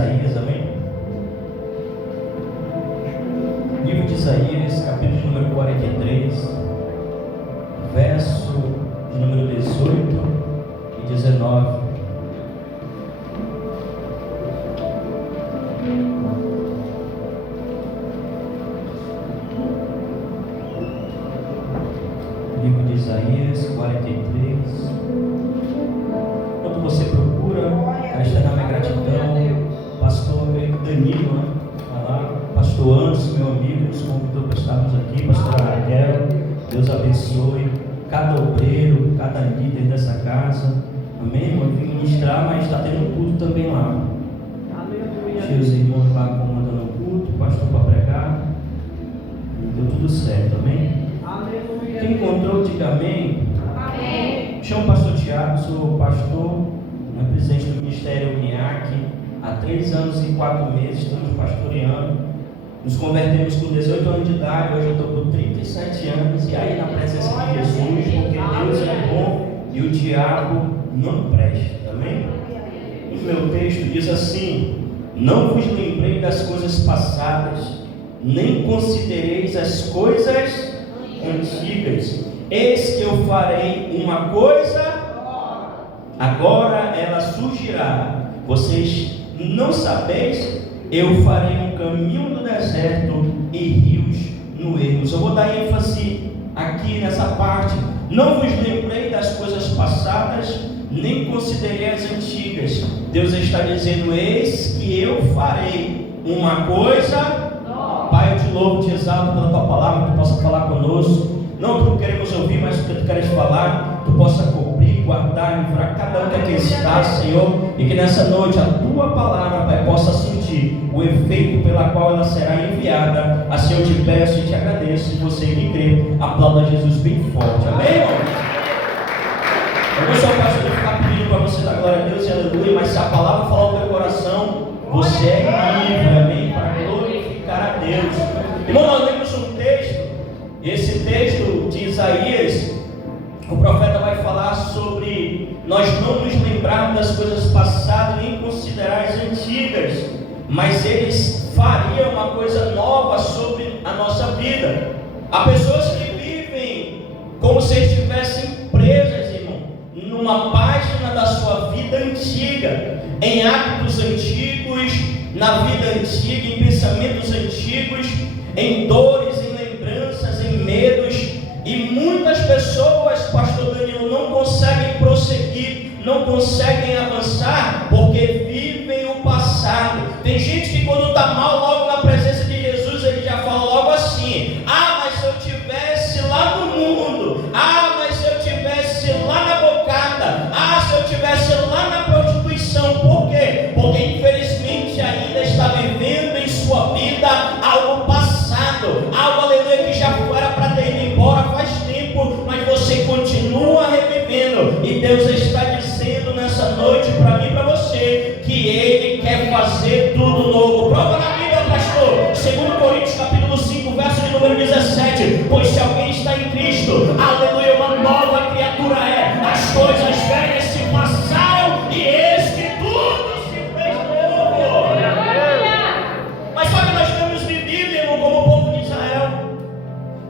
Isaías, amém? Livro de Isaías, capítulo número 43, verso de número 18 e 19. Livro de Isaías 43. Quando você procura, esta é a minha gratidão. Pastor Danilo, né? Vai lá. Pastor Anderson, meu amigo, nos convidou para estarmos aqui. Pastora Raquel, Deus abençoe cada obreiro, cada líder dessa casa. Amém, irmão? Eu vim ministrar, mas está tendo culto também lá. Deixei os irmãos lá comandando o culto, o pastor para pregar. E deu tudo certo, amém? Quem encontrou, diga amém. Amém. Chamo o pastor Tiago, sou pastor, presidente do Ministério UNIAC. Há 3 anos e 4 meses estamos pastoreando. Nos convertemos com 18 anos de idade, hoje eu estou com 37 anos. E aí na presença de Jesus, porque Deus é bom e o diabo não presta, amém? O meu texto diz assim: não vos lembrei das coisas passadas, nem considereis as coisas antigas. Eis que eu farei uma coisa, agora ela surgirá. Vocês não sabeis? Eu farei um caminho no deserto e rios no ermo. Eu vou dar ênfase aqui nessa parte. Não vos lembrei das coisas passadas, nem considerei as antigas. Deus está dizendo: eis que eu farei uma coisa. Pai, eu te louvo, te exalto pela tua palavra, que tu possa falar conosco. Não que tu queremos ouvir, mas que tu queres falar, tu possa cobrir, guardar, livrar cada um que aqui está, Senhor, e que nessa noite a tua palavra, Pai, possa surtir o efeito pela qual ela será enviada. Assim eu te peço e te agradeço. Se você que crê, aplauda Jesus bem forte, amém, irmão? Eu não sou pastor de ficar pedindo para você dar glória a Deus e aleluia, mas se a palavra falar no teu coração, você é livre, amém, para glorificar a Deus. Irmão, nós lemos um texto. Esse texto de Isaías, o profeta vai falar sobre nós não nos lembrarmos das coisas passadas nem considerar as antigas, mas eles fariam uma coisa nova sobre a nossa vida. Há pessoas que vivem como se estivessem presas, irmão, numa página da sua vida antiga, em hábitos antigos, na vida antiga, em pensamentos antigos, em dores, em lembranças, em medos. E muitas pessoas, pastor Danilo, não conseguem prosseguir, não conseguem avançar, porque vivem o passado. Tem gente que quando está mal, logo na presença de Jesus, ele já fala logo assim: ah, mas se eu estivesse lá no mundo, ah, mas se eu estivesse lá na bocada, ah, se eu estivesse lá na prostituição. Por quê? Porque infelizmente ainda está vivendo em sua vida algo passado, algo, aleluia, que já era para ter ido embora faz tempo, mas você continua revivendo. E Deus está dizendo nessa noite para mim e para você que Ele quer fazer tudo novo. Prova na Bíblia, pastor, 2 Coríntios capítulo 5, verso de número 17: pois se alguém está em Cristo, aleluia, uma nova criatura é. As coisas velhas se passaram e eis que tudo se fez novo. Mas só que nós temos vivido, irmão, como o povo de Israel.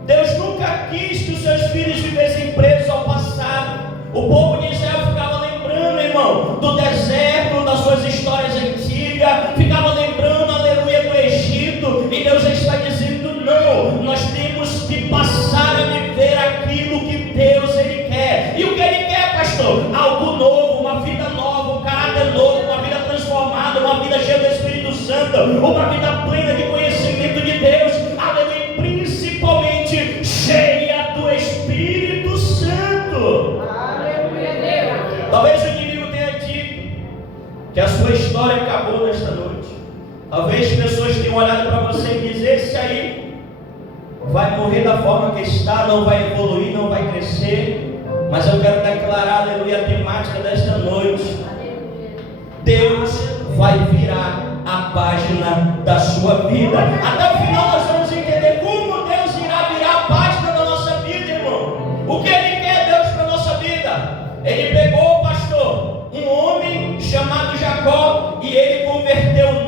Deus nunca quis que os seus filhos vivessem presos ao passado. O povo de Israel ficava lembrando, irmão, do deserto, das suas histórias antigas, ficava lembrando, aleluia, do Egito. E Deus está dizendo: não, nós temos que passar a viver aquilo que Deus Ele quer. E o que Ele quer, pastor? Algo novo, uma vida nova, um caráter novo, uma vida transformada, uma vida cheia do Espírito Santo, uma vida plena de conhecimento de Deus, aleluia, principalmente cheia do Espírito Santo. Talvez o inimigo tenha dito que a sua história acabou nesta noite. Talvez pessoas tenham olhado para você e dizer: esse aí vai morrer da forma que está, não vai evoluir, não vai crescer. Mas eu quero declarar, aleluia, a temática desta noite: Deus vai virar a página da sua vida. Até o final nós vamos entender como Deus irá virar a página da nossa vida, irmão. O que Ele quer, Deus, para a nossa vida? Ele pegou, pastor, um homem chamado Jacó, e ele converteu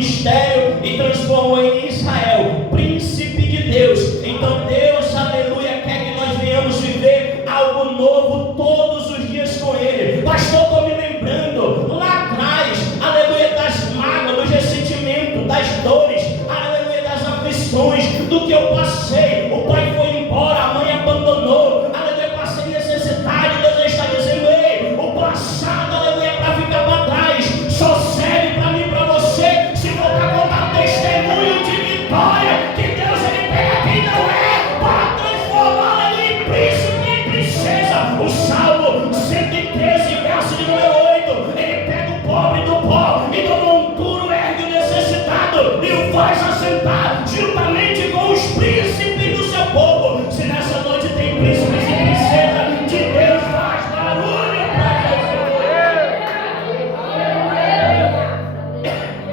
ministério e transformou em Israel, príncipe de Deus. Então Deus, aleluia, quer que nós venhamos viver algo novo todos os dias com Ele. Pastor, estou me lembrando lá atrás, aleluia, das mágoas, dos ressentimentos, das dores, aleluia, das aflições, do que eu passei. O pai foi embora, a mãe abandonou, aleluia, passei necessidade. Deus está dizendo: ei, o passado, aleluia, para ficar para trás, só serve para mim, para você, se for para contar testemunho de vitória, que Deus, Ele pega quem não é, para transformar, aleluia, em príncipe, em princesa. O Salmo 113, verso de número 8, ele pega o pobre do pó e do monturo ergue o necessitado e o faz assentar juntamente com os príncipes do seu povo. Se nessa noite tem príncipes e princesas de Deus, faz barulho para Jesus.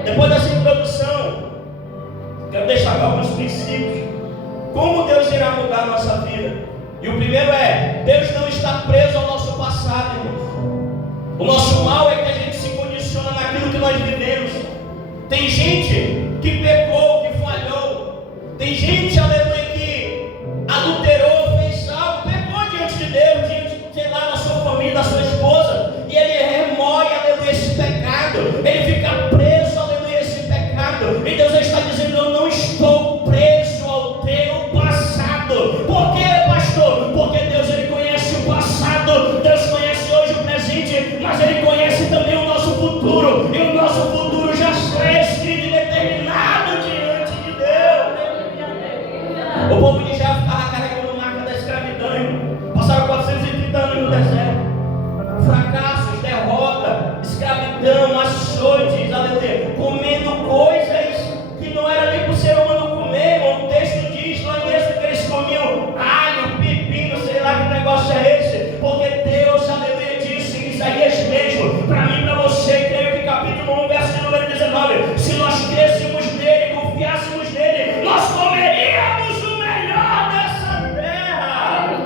Depois dessa introdução, quero deixar alguns princípios. Como Deus irá mudar a nossa vida? E o primeiro é: Deus não está preso ao nosso passado, irmãos. O nosso mal é que a gente se condiciona naquilo que nós vivemos. Tem gente que pecou, que falhou. Tem gente, aleluia, que adulterou, fez algo, pecou diante de Deus, diante, sei lá, da sua família, da sua esposa. E ele remoe, aleluia, esse pecado. Ele fica preso, aleluia, esse pecado. E Deus está dizendo: eu não estou preso ao teu passado. Por quê, pastor? Porque Deus, Ele conhece o passado. Deus conhece hoje o presente, mas Ele conhece também o nosso futuro. E o nosso futuro já está escrito e determinado diante de Deus. O povo de Israel estava carregando marca da escravidão, irmão. Passaram 430 anos no deserto. Fracassos, derrota, escravidão, açoites, aleluia, comendo coisas que não era nem para o ser humano comer, irmão. O texto diz lá mesmo que eles comiam alho, pepino, sei lá que negócio é esse. Porque Deus, aleluia, disse em Isaías mesmo, para mim e para você, creio que capítulo 1, verso de número 19: se nós crêssemos nele, confiássemos nele, nós comeríamos o melhor dessa terra.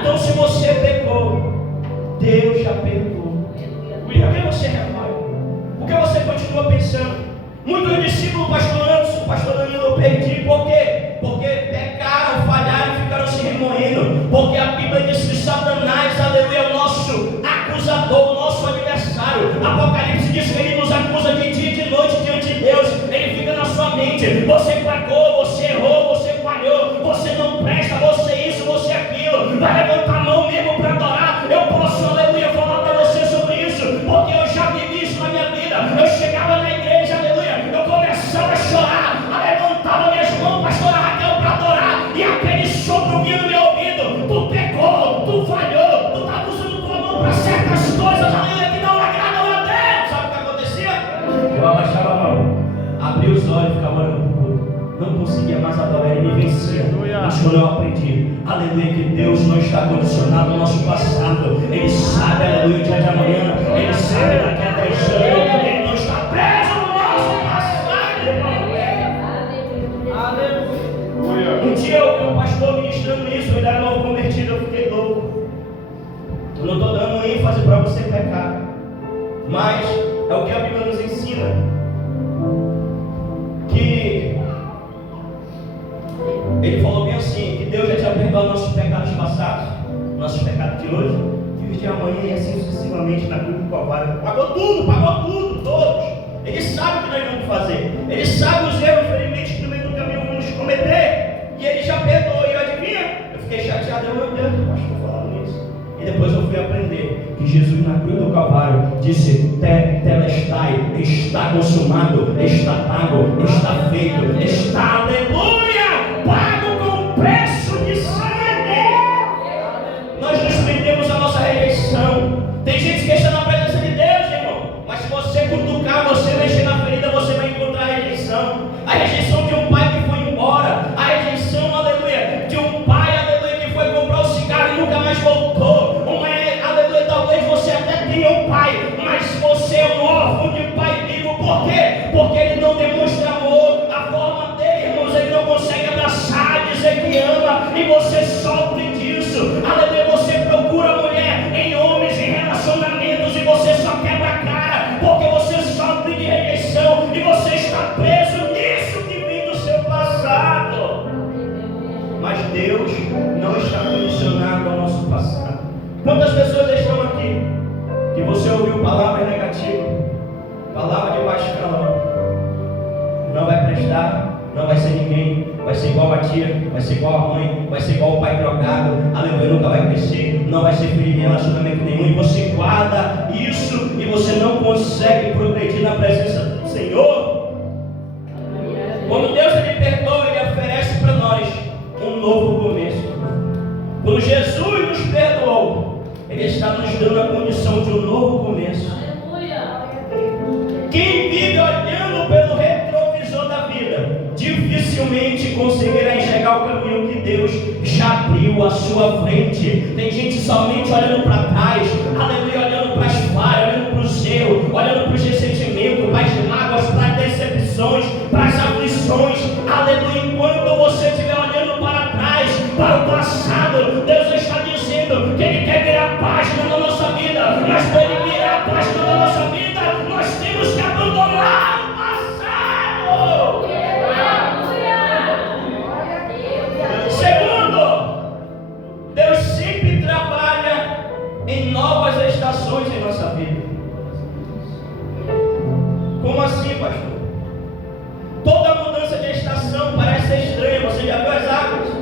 Então, se você pecou, Deus já perdoou. Por que você remoe? Por que você continua pensando? Muitos discípulos, pastor Anderson, pastor Danilo, eu perdi. Por quê? Porque pecaram, falharam e ficaram se remoendo. Porque a Bíblia diz que Satanás, aleluia, é o nosso acusador, o nosso adversário. Apocalipse diz que ele nos acusa de dia e de noite diante de Deus. Ele fica na sua mente: você pecou, você errou, você falhou, você não presta, você isso, você aquilo. Vai levantar a mão mesmo para adorar. Eu posso, aleluia, falar para você sobre isso, porque eu já vivi isso na minha vida. Eu chegava na igreja, aleluia, eu começava a chorar, levantava minhas mãos, pastora Raquel, para adorar, e aquele sopro vinha no meu ouvido: tu pecou, tu falhou, tu estava usando tua mão para certas coisas, aleluia, que não agradam a Deus. Sabe o que acontecia? Eu abaixava a mão, abria os olhos e ficava olhando para o culto. Não conseguia mais adorar, ele me vencia. Mas quando eu aprendi, aleluia, que Deus não está condicionado ao nosso passado. Ele sabe, aleluia, o dia de amanhã. Ele sabe daqui a 10 anos. Ele não está preso no nosso passado, irmão. Um dia eu vi um pastor ministrando isso, ele era novo convertido, eu fiquei louco. Eu não estou dando ênfase para você pecar, mas é o que a Bíblia nos ensina, que ele falou bem assim, que Deus já tinha perdoado nossos pecados passados, nossos pecados de hoje, e os de amanhã, e assim sucessivamente na cruz do Calvário. Pagou tudo, todos. Ele sabe o que nós vamos fazer. Ele sabe os erros, infelizmente, que no meio do caminho vamos cometer. E Ele já perdoou. E adivinha? Eu fiquei chateado, meu Deus, eu acho que estou falando isso. E depois eu fui aprender que Jesus na cruz do Calvário disse: Telestai, está consumado, está pago, está feito, está, aleluia, pago com preço de sangue. Nós nos prendemos a nossa rejeição. Tem gente que está na presença de Deus, irmão, mas se você cutucar, você mexer na ferida, você vai encontrar a rejeição. A rejeição de um pai que foi embora, a rejeição, aleluia, de um pai, aleluia, que foi comprar o cigarro e nunca mais voltou. Aleluia, talvez você até tenha um pai, mas você é um órfão de pai vivo. Por quê? Porque ele não demonstra amor. A forma dele, irmãos, ele não consegue igual a tia, vai ser igual a mãe, vai ser igual o pai drogado, aleluia, nunca vai crescer, não vai ser feliz em relacionamento nenhum, e você guarda isso e você não consegue progredir na presença do Senhor. Quando Deus ele perdoa, ele oferece para nós um novo começo. Quando Jesus nos perdoou, ele está nos dando a condição de um novo começo. Quem vive olhando pelo retrovisor da vida dificilmente conseguirá enxergar o caminho que Deus já abriu à sua frente. Tem gente somente olhando para trás, aleluia, olhando para as falhas, olhando para os erros, olhando para os ressentimentos, para as mágoas, para as decepções, para as aflições, aleluia. Enquanto você estiver olhando para trás, para o passado, Deus está dizendo que Ele quer virar a página da nossa vida, mas para Ele virar a página da nossa vida, nós temos que abandonar o passado. Segundo, Deus sempre trabalha em novas estações em nossa vida. Como assim, pastor? Toda mudança de estação parece ser estranha. Você já viu as árvores?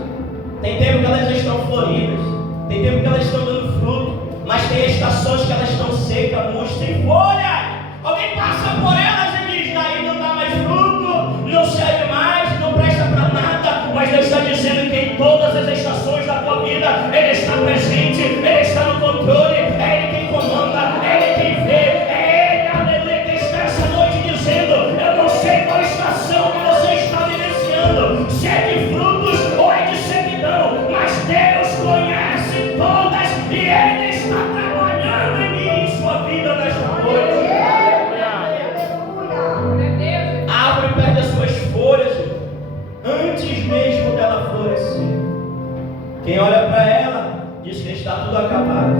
Tem tempo que elas estão floridas, tem tempo que elas estão dando fruto, mas tem estações que elas estão secas, murchas, sem folha. Alguém passa por elas e diz: daí não dá mais fruto, não serve mais, não presta para nada. Mas Deus está dizendo que em todas as estações da tua vida Ele está presente, Ele está no controle, é Ele quem comanda, é Ele quem vê, é Ele, aleluia, que está essa noite dizendo: eu não sei qual estação que você está vivenciando, se é de frutos ou é de sequidão, mas Deus conhece todas e Ele está trabalhando em mim, em sua vida nesta noite. A árvore perde as suas folhas antes mesmo dela florescer. Quem olha para ela diz que está tudo acabado,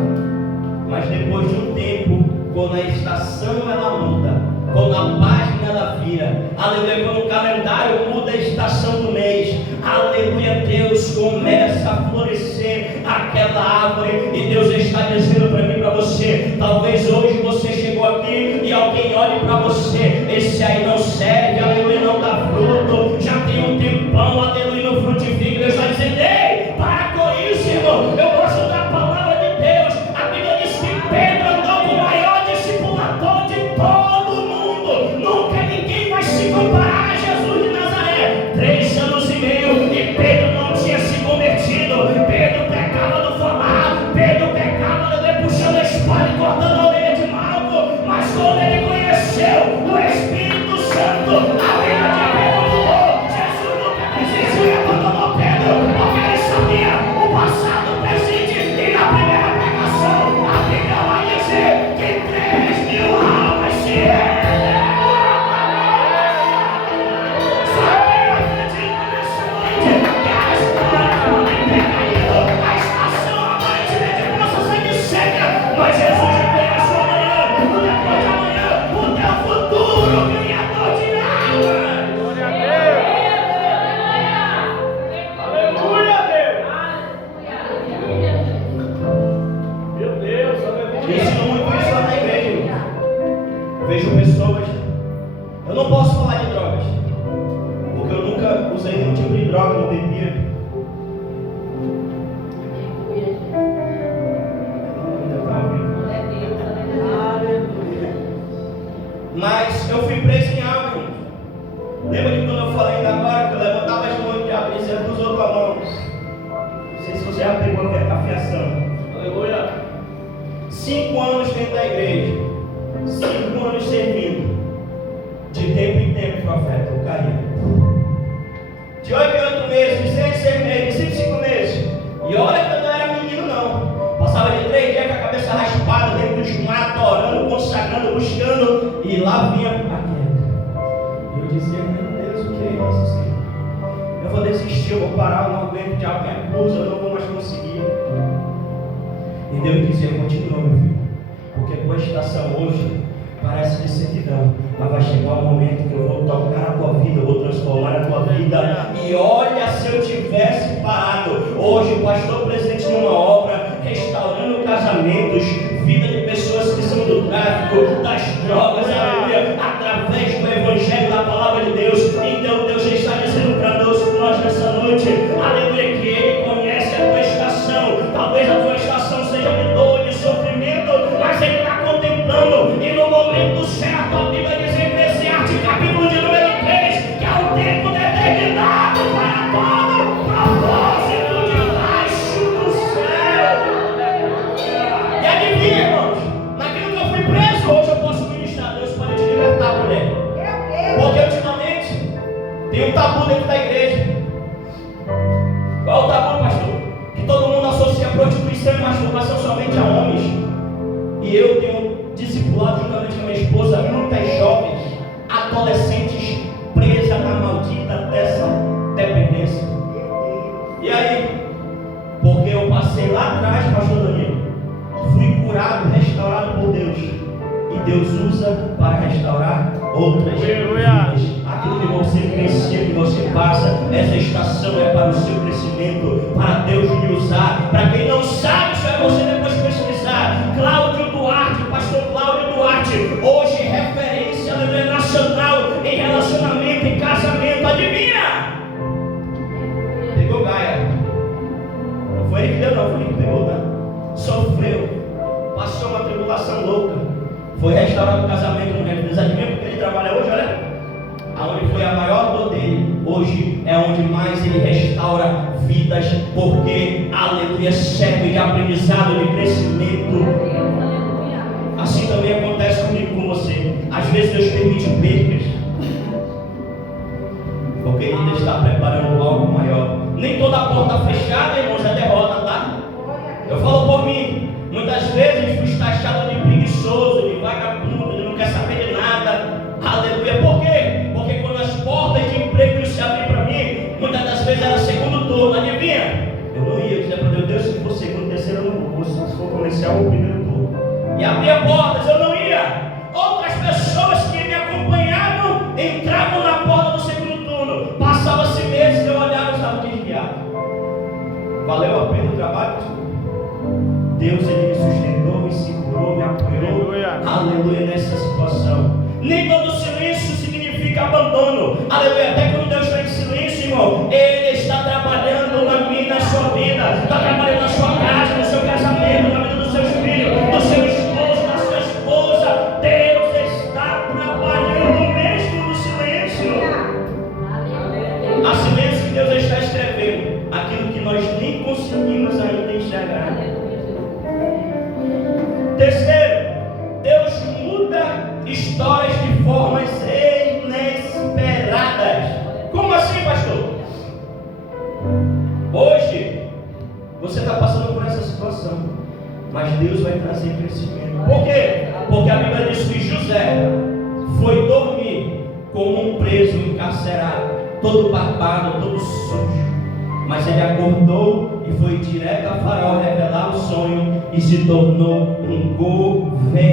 mas depois de um tempo, quando a estação ela muda, quando a página ela vira, aleluia, quando o calendário muda a estação do mês, aleluia, Deus começa a florescer aquela árvore. E Deus está dizendo para mim e para você: talvez hoje você chegou aqui e alguém olhe para você, esse aí não serve, aleluia, não dá fruto, já tem um tempão, aleluia, no frutifica. Deus está dizendo: ei, para com isso, irmão, eu gosto da palavra de Deus. A Bíblia diz que Pedro andou com o maior discipulador de todo mundo, nunca ninguém vai se comparar a Jesus de Nazaré. 3 anos e meio e Pedro não tinha se convertido. Pedro pecava no formar, Pedro pecava puxando a espada e cortando a orelha de Malco, mas quando ele conheceu o Espírito Santo, a vida de Pedro mudou. Jesus nunca desistiu e abandonou Pedro, porque ele sabia o passado, o presente, e na primeira pregação a Bíblia vai dizer que 3.000 almas se renderam. Só quem acredita nessa noite que a história podem ter caído, a estação aparentemente nossa sangue seca, mas Jesus já conhece o amanhã, o depois de amanhã, o teu futuro, criador de águas. Glória a Deus. Aleluia, Deus. Meu Deus, aleluia. Eu ensino muito isso lá na igreja. Vejo pessoas. Eu não posso falar de drogas, porque eu nunca usei nenhum tipo de droga, não bebia. Mas eu fui preso em algo. Lembra de quando eu falei ainda agora que eu levantava as mãos de abrir e cruzou com a mão? Não sei se você já pegou a fiação. Aleluia. 5 anos dentro da igreja, 5 anos servindo. De tempo em tempo, profeta, eu caí. De 8 em 8 meses, de 6 em 6 meses, de 5 em 5 meses. E olha que eu não era menino, não. Passava de 3 dias com a cabeça raspada dentro dos matos, orando, consagrando, buscando. E lá vinha a queda. E eu dizia: meu Deus, o que é isso, Senhor? Eu vou desistir, eu vou parar, eu não aguento, de algo me acusa, eu não vou mais conseguir. E Deus dizia: continua, meu filho, porque a tua estação hoje parece de sequidão, mas vai chegar um momento que eu vou tocar na tua vida, eu vou transformar a tua vida. E olha, se eu tivesse parado hoje, o pastor presente numa obra, restaurando casamentos, vida de pessoas que são do tráfico, das drogas, aleluia, através do evangelho da palavra de Deus. Então Deus está dizendo para nós nessa noite: certo. A Bíblia diz em Eclesiastes, capítulo de número 3, que é o tempo determinado para todo propósito debaixo do céu. E adivinha, irmãos, naquilo que eu fui preso, hoje eu posso ministrar. Deus pode te libertar, mulher. Porque ultimamente tem um tabu dentro da igreja. Qual é o tabu, pastor? Que todo mundo associa prostituição e masturbação somente a homens. E eu tenho discipulado juntamente com a minha esposa muitas jovens, adolescentes presas na maldita dessa dependência. E aí? Porque eu passei lá atrás, pastor Danilo, fui curado, restaurado por Deus. E Deus usa para restaurar outras vidas. Aquilo que você cresceu, que você passa, essa estação é para o seu crescimento, para Deus lhe usar. Para quem não sabe, isso é você depois pesquisar. Cláudio Duarte, pastor Cláudio Duarte, hoje referência nacional em relacionamento e casamento. Adivinha? Pegou Gaia. Não foi ele que deu, não, foi ele que pegou, tá? Sofreu, passou uma tribulação louca, foi restaurado o casamento com ele. Adivinha porque ele trabalha hoje, olha? Aonde foi a maior dor dele, hoje é onde mais ele restaura vidas, porque, aleluia, serve de aprendizado, de crescimento. Assim também acontece comigo, com você. Às vezes Deus permite percas, porque Ele está preparando algo maior. Nem toda porta fechada, irmãos, é derrota, tá? Eu falo por mim, muitas vezes fui taxado de preguiçoso, de vagabundo, de não quer saber de nada. Aleluia, por quê? Porque quando as portas de emprego se abriram para mim, muitas das vezes era segundo turno, adivinha? Eu não ia, eu dizia para Deus, se for segundo, terceiro eu não vou, se for comercial, o primeiro turno. E abria portas, eu não ia. Outras pessoas que me acompanhavam entravam na porta do segundo turno. Passava-se meses, eu olhava e estava desviado. Valeu a pena o trabalho, pastor? Deus, Ele me sustentou, me segurou, me apoiou. Aleluia, nessa situação. Nem todo silêncio significa abandono. Aleluia, até quando Deus está em silêncio, irmão, Ele está trabalhando na minha, na sua vida. Está trabalhando na sua casa, no seu casamento, na vida dos seus filhos, do seu esposo, da sua esposa. Deus está trabalhando mesmo no silêncio. Há silêncio que Deus está escrevendo aquilo que nós nem conseguimos ainda enxergar. Terceiro, Deus muda histórias de formas inesperadas. Como assim, pastor? Hoje você está passando por essa situação, mas Deus vai trazer crescimento. Por quê? Porque a Bíblia diz que José foi dormir como um preso encarcerado, todo barbado, todo sujo. Mas ele acordou e foi direto a Faraó revelar o sonho e se tornou um governador.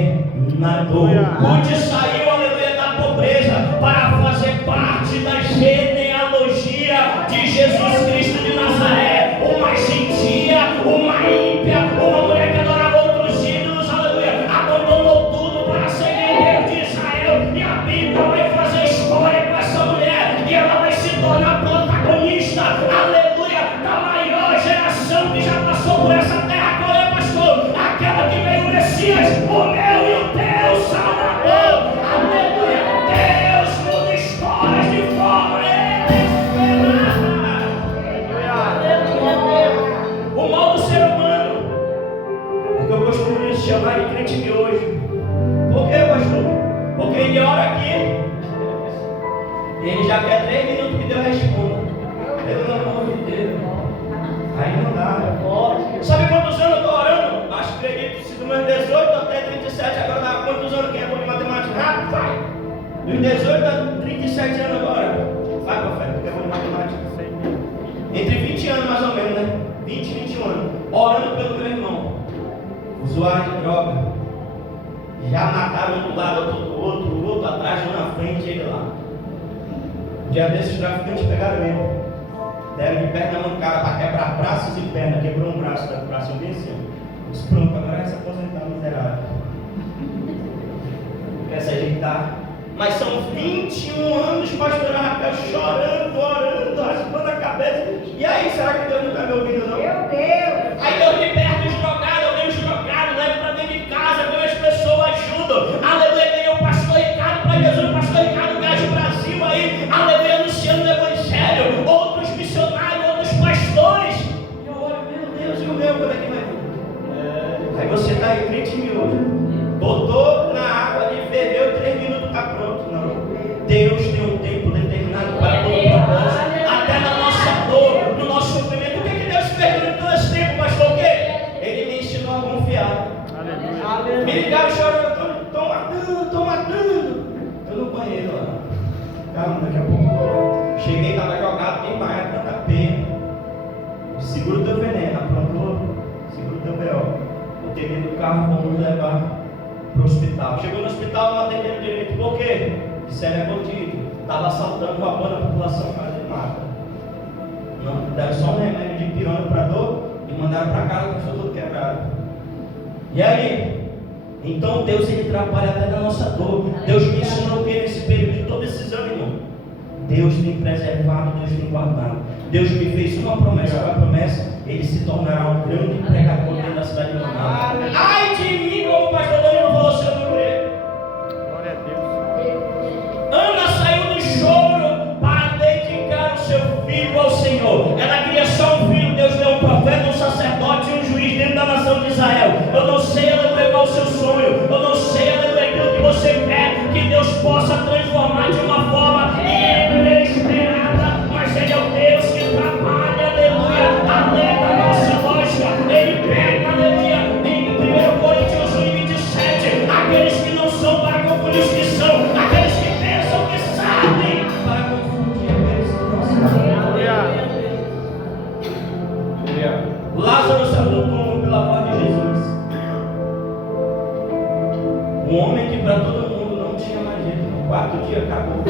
Onde saiu, aleluia, da pobreza para fazer parte da genealogia de Jesus Cristo de Nazaré. Uma gentia, uma ímpia, uma mulher que adorava outros ídolos, aleluia, abandonou tudo para seguir o Deus de Israel. E a Bíblia vai fazer história com essa mulher e ela vai se tornar protagonista, aleluia, da maior geração que já passou por essa terra. Qual é, pastor? Aquela que veio o Messias, o meu e o teu Salvador. Aleluia, Deus muda histórias de forma inesperada. O mal do ser humano é que eu costumo de chamar de crente de hoje. Por quê, pastor? Porque ele ora aqui e ele já quer 3 minutos que Deus responda. Pelo amor de Deus. Aí não dá. Sabe quantos anos eu estou orando? Acho que acredito, se do meus 18 até 37, agora dá quantos anos? Quem é bom de matemática? Rápido, vai! Dos 18 a 37 anos agora. Vai, profeta, quem é bom de matemática? Entre 20 anos mais ou menos, né? 20 e 21 anos. Orando pelo meu irmão. Usuário de droga. Já mataram um do lado, outro do outro, o outro atrás, um na frente, ele lá. Um dia desses traficantes pegaram ele. Deram de perna na cara para quebrar braços e pernas. Quebrou um braço, o braço bem assim. Disse, pronto, agora é se aposentar, miserável. Quer se ajeitar? Mas são 21 anos, pastor Raquel, chorando, orando, raspando a cabeça. E aí, será que Deus não está me ouvindo, não? Meu Deus! Aí Deus me perde os drogados, eu venho os drogados, levo para dentro de casa, vejo as pessoas, ajudam. Aleluia, tem o pastor Deus tem um tempo determinado para todo propósito. Até na nossa dor, no nosso sofrimento. O que Deus fez durante todo esse tempo, pastor? O quê? Ele me ensinou a confiar. Aleluia. Me ligaram chorando, estou matando. Eu no banheiro lá. Calma, daqui a pouco. Cheguei, estava jogado demais, tanta pena. Segura o teu veneno, aprontou. Segura o teu B.O. Botei dentro do carro, vamos levar para o hospital. Chegou no hospital, não atenderam direito. Por quê? Disseram é bandido. Estava assaltando, roubando a população, mas ele mata. Não, deram só um remédio de pirona para dor e mandaram para casa com o todo quebrado. E aí? Então Deus ele trabalha até na nossa dor. Deus me ensinou o que nesse período de todos esses anos, irmão? Deus tem preservado, Deus tem guardado. Deus me fez uma promessa, qual é a promessa? Ele se tornará um grande pregador dentro da cidade de Manaus. Ai de mim, como o pastor Danilo falou, se eu não crer. Glória a Deus. Ana saiu do choro para dedicar o seu filho ao Senhor. Ela queria só um filho. Deus deu um profeta, um sacerdote e um juiz dentro da nação de Israel. Eu não sei, aleluia, qual é o seu sonho. Eu não sei, aleluia, aquilo que você quer que Deus possa transformar de uma forma inesperada. Mas Ele é o Deus que trabalha, aleluia, além da nossa lógica. Ele pega, aleluia, em 1 Coríntios 1:27, aqueles que não são para confundir os que são, aqueles que pensam que sabem para confundir aqueles que não sabem. Lázaro saiu do túmulo pela voz de Jesus. Um homem que para todo mundo não tinha mais jeito. No quarto dia acabou.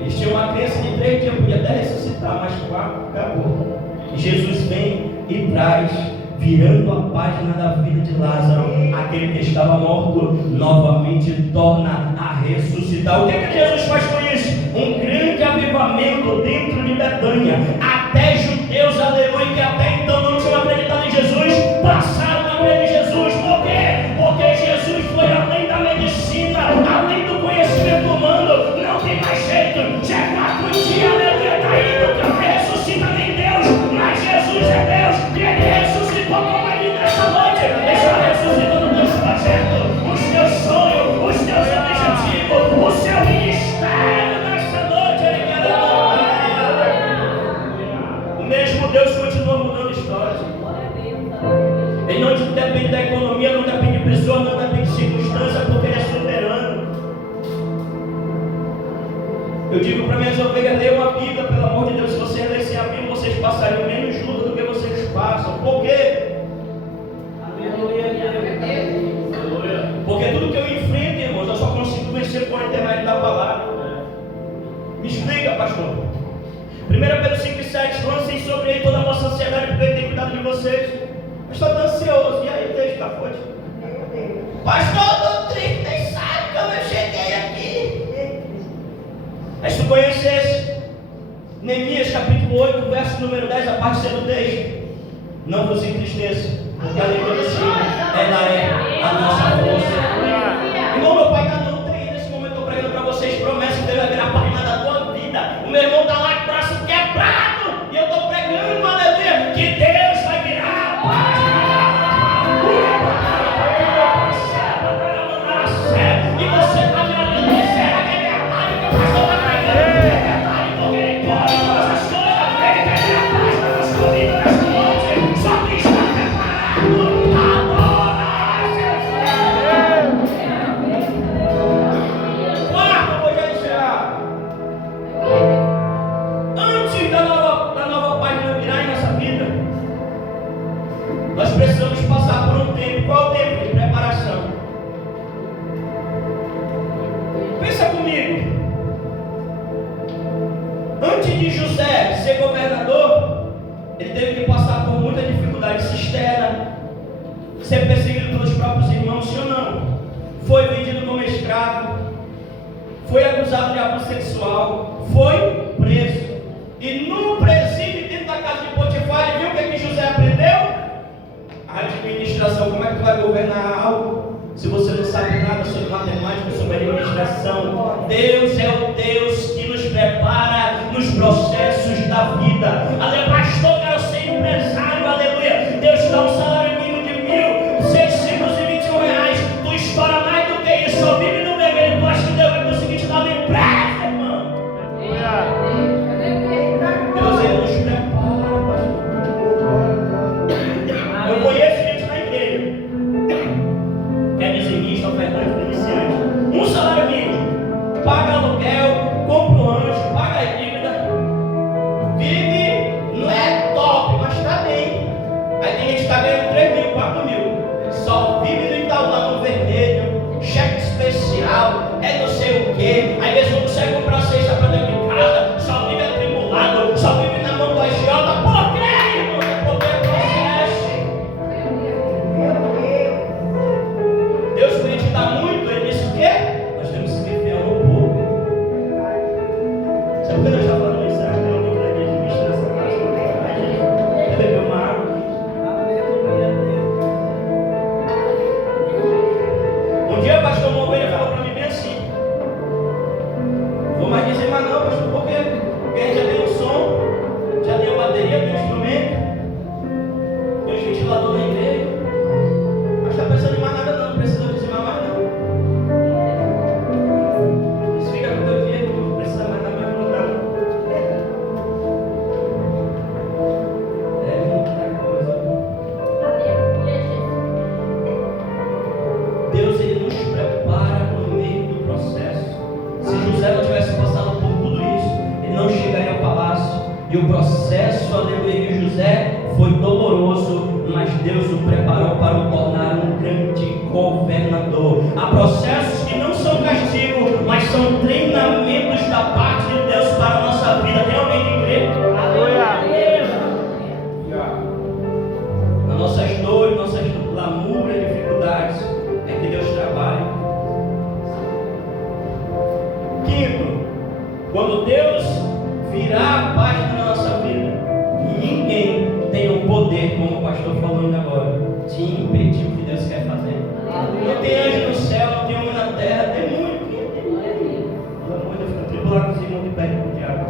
Eles tinham uma criança de 3 dias, podia até ressuscitar, mas 4 acabou. E Jesus vem e traz, virando a página da vida de Lázaro, aquele que estava morto, novamente torna a ressuscitar. O que Jesus faz com isso? Um grande avivamento dentro de Betânia. Até judeus, aleluia, que até então não tinham acreditado em Jesus, passaram a crer em Jesus. Por quê? Porque Jesus foi além da medicina, além do conhecimento humano. Não tem mais jeito. Já é 4 dias, aleluia, caído, que não ressuscita nem Deus, mas Jesus é Deus e Ele ressuscitou como Ele nessa noite. Está ressuscitando os teus projetos, os teus sonhos, os teus objetivos, o seu ministério nessa noite. Ele quer levantar. O mesmo Deus continua mudando histórias. Ele não depende da economia, não depende de pessoas, não depende de circunstâncias, porque Ele é soberano. Eu digo para minhas ovelhas, leiam a Bíblia, pelo amor de Deus. Se vocês lessem a Bíblia, vocês passariam menos luta do que vocês passam. Por quê? Porque tudo que eu enfrento, irmãos, eu só consigo vencer por intermédio da palavra. Me explica, pastor. 1 Pedro 5:7, lancem sobre ele toda a vossa ansiedade, porque Ele tem cuidado de vocês. Eu estou ansioso. E aí, Deus está forte? Pastor, eu estou triste, nem sabe como eu cheguei aqui. Mas se tu conhecesse Neemias capítulo 8, verso número 10, a parte C do texto: não vos entristeça, porque a alegria do Senhor ela é a nossa força. Irmão, meu pai está no UTI nesse momento. Eu estou pregando para vocês promessas que Deus vai virar a página da tua vida. O meu irmão está lá com o braço quebrado e eu estou pregando, aleluia, que Deus vai virar a página. E você está me olhando, será que é verdade que o pastor está pregando? É verdade, porque Ele pode todas as coisas. Ele quer virar a página da sua vida nesta noite. Só que está preparado. Quarto, eu vou já encerrar. Antes da nova página virar em nossa vida, nós precisamos passar por um tempo. Qual é o tempo de preparação? Pensa comigo. Antes de José ser governador, ele teve que passar por muita dificuldade externa, ser perseguido pelos próprios irmãos, sim ou não? Foi vendido como escravo, foi acusado de abuso sexual, foi preso. E no presídio, dentro da casa de Potifar, ele viu o que José aprendeu? A administração. Como é que tu vai governar algo se você não sabe nada sobre matemática, sobre administração? Deus é o Deus que nos prepara nos processos da vida. Aleluia, pastor, quero ser empresário, aleluia. Deus dá um salário mínimo de R$1.621. Tu estoura mais do que isso, só vive no vermelho. Tu acha que Deus vai conseguir te dar um emprego, irmão? paga aluguel, compra um anjo, paga a dívida, vive, não é top, mas está bem. Aí tem gente que está ganhando 3 mil, 4 mil, só vive no Itaú lá no vermelho, cheque especial, é não sei o que. Às vezes não consegue comprar cesta para dentro de casa, só vive atribulado, só vive na mão do agiota. Por quê, irmão? É porque é processo. Deus queria te dar muito, ele disse o quê? Nós temos que ser fiel no pouco. Sabe o que eu já falando isso? Tem alguém que vai administrar essa casa? Quer beber uma água? Um dia o pastor Moreira falou para mim bem assim: vou mais dizer mais não, pastor, por quê? Porque a gente já tem um som, já tem a bateria, tem um instrumento, tem os ventiladores na igreja. Acho que está pensando em mais nada não precisa dizimar mais não. Isso fica com o teu dinheiro, não precisa mais dar mais vontade não. É muita coisa. Deus, ele nos prepara no meio do processo. Se José não tivesse passado por tudo isso, ele não chegaria ao palácio. E o processo, aleluia, de José foi doloroso, mas Deus o preparou para o tornar um grande governador. Há processos que não são castigo, mas são treinamentos da parte de Deus para a nossa vida. Tem alguém que crê? Nas nossas dores, nossas lamuras, dificuldades, é que Deus trabalha. Quinto, quando Deus virar a página na nossa vida, ninguém tem o poder, como o pastor falou ainda agora, de impedir o que Deus quer fazer. Não tem anjo no céu, não tem homem na terra, tem muito. Pelo amor de Deus, fica tribulado com os irmãos que pedem para o diabo.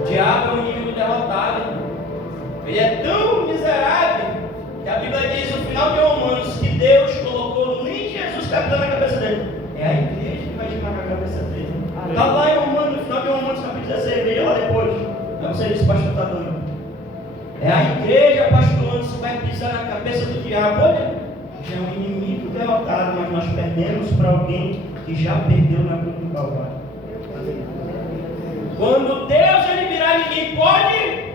O diabo é um inimigo derrotado. Ele é tão miserável que a Bíblia diz no final de Romanos que Deus colocou nem Jesus capitão na cabeça dele. É a igreja que vai esmagar a cabeça dele. Está lá em Romanos, no final de Romanos, capítulo 16, veja lá depois. Não sei se o pastor está doido. É a igreja, pastor, antes vai pisar na cabeça do diabo. Olha, já é um inimigo derrotado, mas nós perdemos para alguém que já perdeu na cruz do Calvário. Quando Deus ele virar, ninguém pode.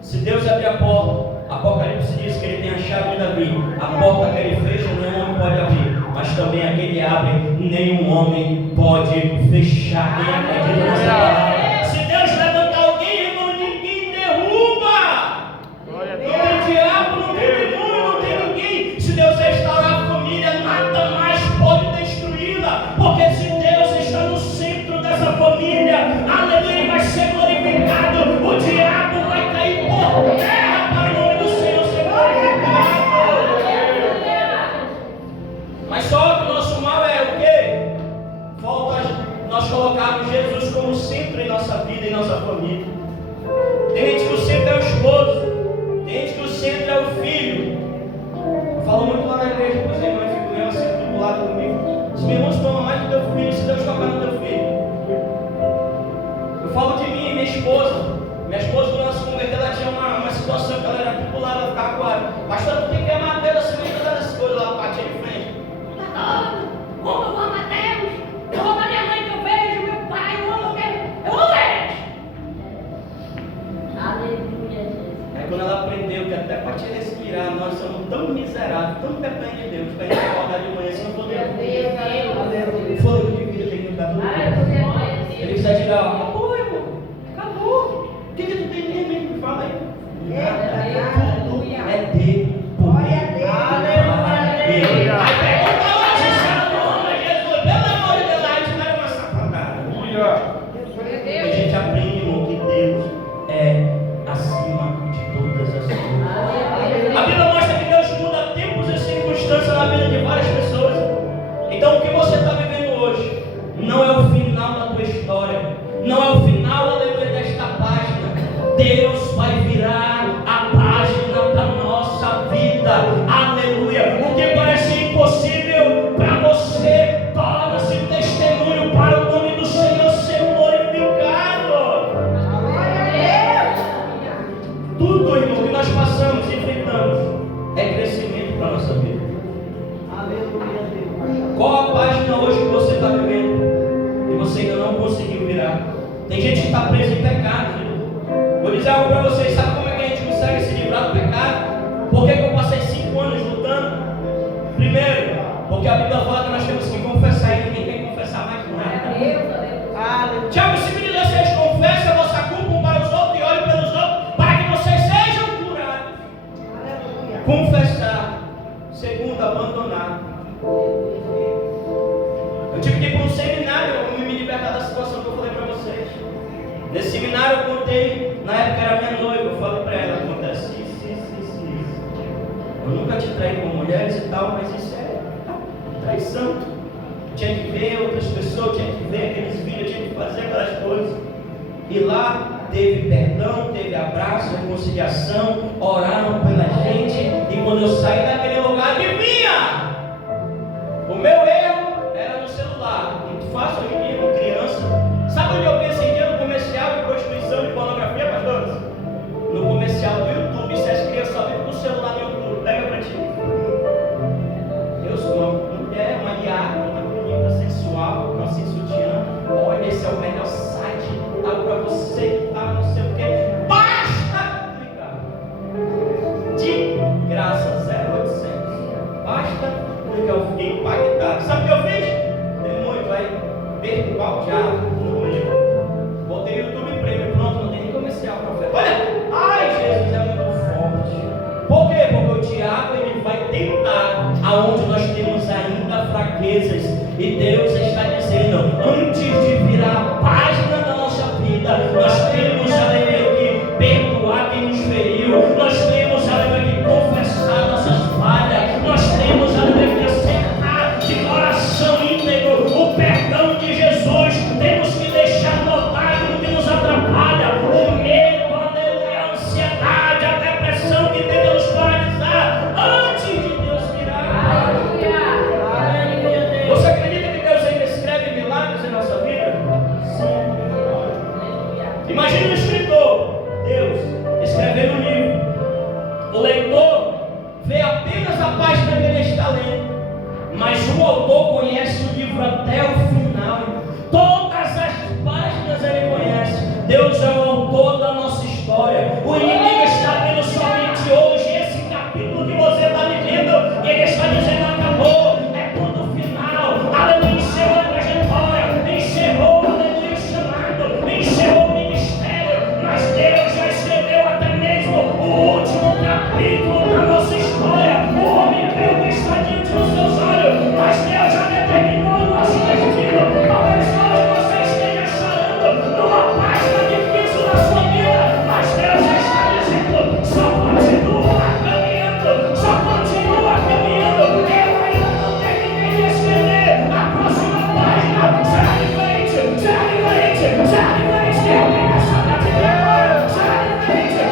Se Deus abrir a porta, Apocalipse diz que ele tem a chave de Davi. A porta que ele fecha, nenhum homem pode abrir. Mas também aquele abre, nenhum homem pode fechar. Quem acredita nessa palavra? Se Deus levantar alguém, irmão, ninguém derruba. Não tem diabo, não tem demônio, não tem ninguém. Se Deus restaurar a família, nada mais pode destruí-la. Porque se Deus está no centro dessa família, aleluia, vai ser glorificado. O diabo vai cair por terra para o nome do Senhor ser glorificado. Mas só que o nosso mal é o quê? Falta nós colocarmos Jesus como centro em nossa vida e nossa família. Tem gente que o centro é o esposo, tem gente que o centro é o filho. Eu falo muito lá na igreja com os irmãos, fico meio assim do lado comigo. Os meus irmãos tomam mais do teu filho se Deus tocar no teu filho. Eu falo de mim e minha esposa. Minha esposa, quando ela se converteu, ela tinha uma situação que ela era tripulada, ela ficava com ela. Pastor, tu tem que amar Deus acima de todas as coisas, ela batia de frente. Como eu amo a Deus, eu amo a minha mãe que eu vejo, meu pai, eu amo eles. Aleluia. Aí quando ela aprendeu que até para te respirar, nós somos tão miseráveis, tão dependentes de Deus, para a gente acordar de manhã, se não for Deus. O fôlego de vida tem que mudar tudo. Ele precisa tirar, acabou, irmão, acabou. O que tu tem mesmo que fala aí? Tudo é dele, por ele. Aleluia. Aí pergunta lá se ela não ama Jesus, pelo amor de Deus, a gente vai uma sapatada. A gente aprende, irmão, que Deus é acima de todas as coisas. A Bíblia mostra que Deus muda tempos e circunstâncias na vida de várias pessoas. Então o que você está vivendo hoje não é o final da tua história, não é o final, aleluia, desta página. Deus vai virar a página da nossa vida, aleluia. O que parece impossível para você torna-se testemunho para o nome do Senhor ser glorificado. Tudo, irmão, que nós passamos e enfrentamos é crescimento para a nossa vida. Qual a página hoje que você está vivendo e você ainda não preso em pecado. Vou dizer algo para vocês, sabe como é que a gente consegue se livrar do pecado? Por que eu passei 5 anos lutando? Primeiro, porque a Bíblia fala que nós temos que confessar e ninguém tem que confessar mais nada. Tiago 5,16, confessa a vossa culpa um para os outros e ore pelos outros para que vocês sejam curados. Confessar. Segundo, abandonar. Eu tive que ir para um seminário para me libertar da situação que eu falei para vocês. Nesse seminário eu contei, na época era minha noiva, eu falei para ela, acontece isso. Eu nunca te traí com mulheres e tal, mas isso é traição. Eu tinha que ver outras pessoas, eu tinha que ver aqueles vídeos, eu tinha que fazer aquelas coisas. E lá teve perdão, teve abraço, reconciliação, oraram pela gente. E quando eu saí daquele lugar, adivinha? O meu erro era no celular. Muito fácil hoje em dia, com criança. Sabe onde eu vi esse dia no comercial de prostituição, de pornografia, pastores? No comercial do YouTube. Se as crianças só vivem no celular no YouTube, pega pra ti. Deus, uma mulher, uma diácono, uma bonita, sensual, calcinha sutiã. Olha, esse é o melhor site. Dá pra você, tá, não sei o que. Basta clicar. De graça, 0800. Basta clicar. Eu fiquei impactado. Sabe o que eu fiz? Demônio, vai perturbar o diabo. Botei o YouTube Premium, pronto, não tem nem comercial, profeta. Olha, ai, Jesus é muito forte. Por quê? Porque o diabo ele vai tentar aonde nós temos ainda fraquezas. E Deus está dizendo, antes de virar a página da nossa vida, nós temos que perdoar quem nos feriu. Nós temos que confessar nossas falhas. Nós temos que acertar de coração íntegro o perdão de Jesus. Temos que deixar notar aquilo que nos atrapalha, o medo, a ansiedade, a depressão que tenta nos paralisar, antes de Deus virar. Você acredita que Deus ainda escreve milagres em nossa vida? Sim. Imagina um escritor, Deus, escrevendo um livro. O leitor vê apenas a página que ele está lendo, mas o autor conhece o livro até o final. Todas as páginas ele conhece. Deus é o autor da nossa história. O inimigo está vendo somente hoje esse capítulo que você está vivendo, e ele está dizendo: acabou, é ponto final. Aleluia, encerrou a trajetória, encerrou, aleluia, o chamado, encerrou o ministério. Mas Deus já escreveu até mesmo o último capítulo da nossa história. O homem creu que está diante dos seus olhos, mas Deus já determinou o nosso destino. Talvez hoje você esteja chorando numa página difícil da sua vida, mas Deus já está dizendo: só continua caminhando, só continua caminhando. Eu ainda não terminei de escrever. A próxima página será diferente, será diferente, será diferente. Que alguém vai saber de Deus, será diferente.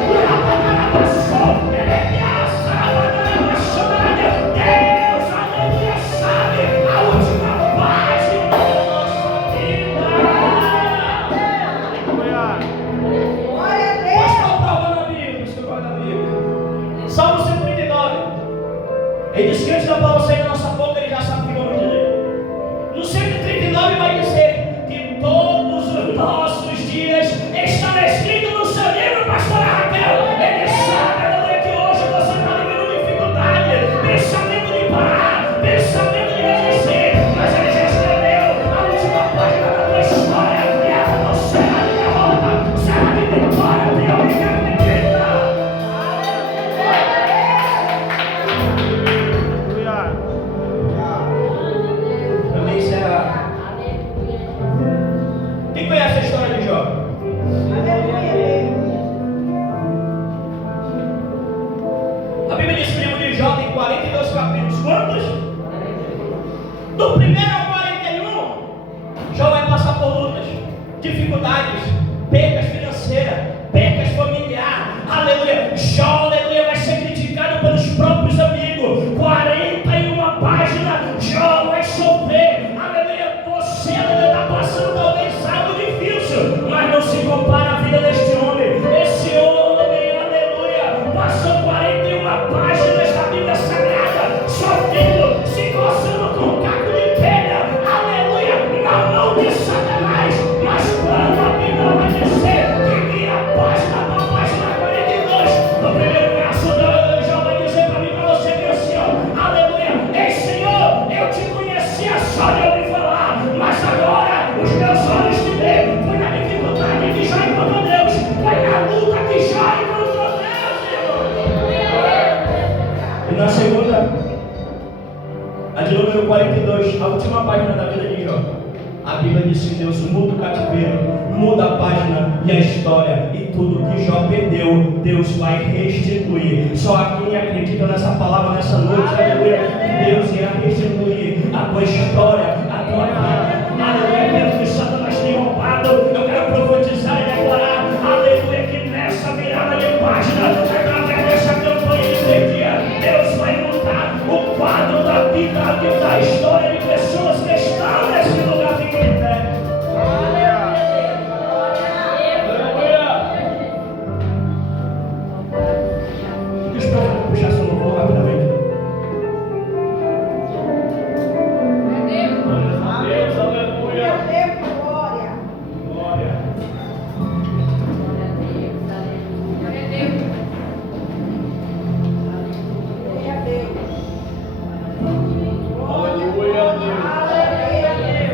Deus, aleluia, sabe a última página da nossa vida. Mas qual prova na Bíblia? Isso que eu falo na Bíblia. Salmo 139. Ele diz que antes da palavra sair da nossa boca, ele já sabe o que vamos dizer. No 139 vai dizer que todos os nossos dias estão escritos no seu livro, pastora Raquel. Ele sabe, aleluia, que hoje você está vivendo dificuldade, pensamento de parar, pensamento de resistir, mas ele já escreveu a última página da tua história, e ela não será de derrota, será de vitória. Tem alguém que acredita? Também será. Quem conhece a história de Jó? A Bíblia diz que o livro de Jó tem 42 capítulos. Quantos? Do primeiro ao 41, Jó vai passar por lutas, dificuldades, percas financeiras, percas familiares. Aleluia. Jó, aleluia, vai ser criticado pelos próprios amigos. 41 páginas, Jó vai sofrer. Aleluia. Você, aleluia, está passando talvez algo difícil, mas não se compara à vida deste homem. Esse homem, aleluia, passou 41 páginas da Bíblia Sagrada, sofrendo, se coçando com um caco de pedra, aleluia, na mão de Satanás. Mas quando a Bíblia vai dizer isso em Deus, muda o cativeiro, muda a página e a história, e tudo que Jó perdeu, Deus vai restituir. Só quem acredita nessa palavra nessa noite, aleluia, Deus irá restituir a tua história, a tua vida, aleluia. Deus, que Satanás tem roubado, eu quero profetizar e declarar, aleluia, que nessa virada de página, através dessa campanha de dia, Deus vai mudar o quadro da vida, da história de pessoas que estão nesse lugar. Fiquem em pé. Aleluia.